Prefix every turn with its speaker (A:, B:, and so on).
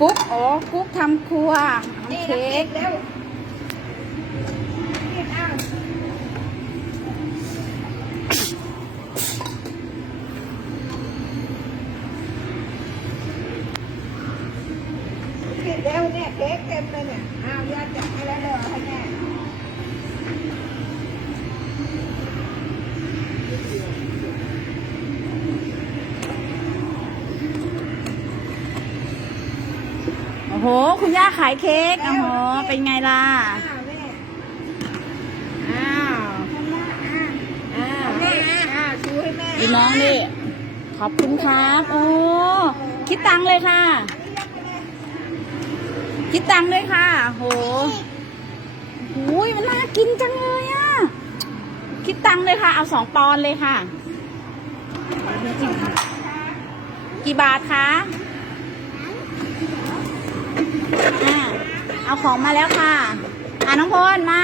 A: กุ๊กอ๋อกุ๊กทำครัวทำเค้ก
B: เร็วนี่อ้าวกินเร็วเนี่ยเค้กเต็มเลยเนี่ยอ้าวยอดจะให้แล้วเหรอให้แม่
A: อ้โห คุณย่าขายเค้กโอ้โหเป็นไงล่ะ
B: อ้าวแม่อ้าวอ้าวแม่อ้าวชูให้แม่
A: ดีน้องดิขอบคุณครับ โอ้ คิดตังค์เลยค่ะ คิดตังค์ด้วยค่ะโหโอ้ยมันน่ากินจังเลยอะ คิดตังค์เลยค่ะ เอาสองปอนด์เลยค่ะ กี่บาทคะอ่า เอาของมาแล้วค่ะ อ่าน้องพลมา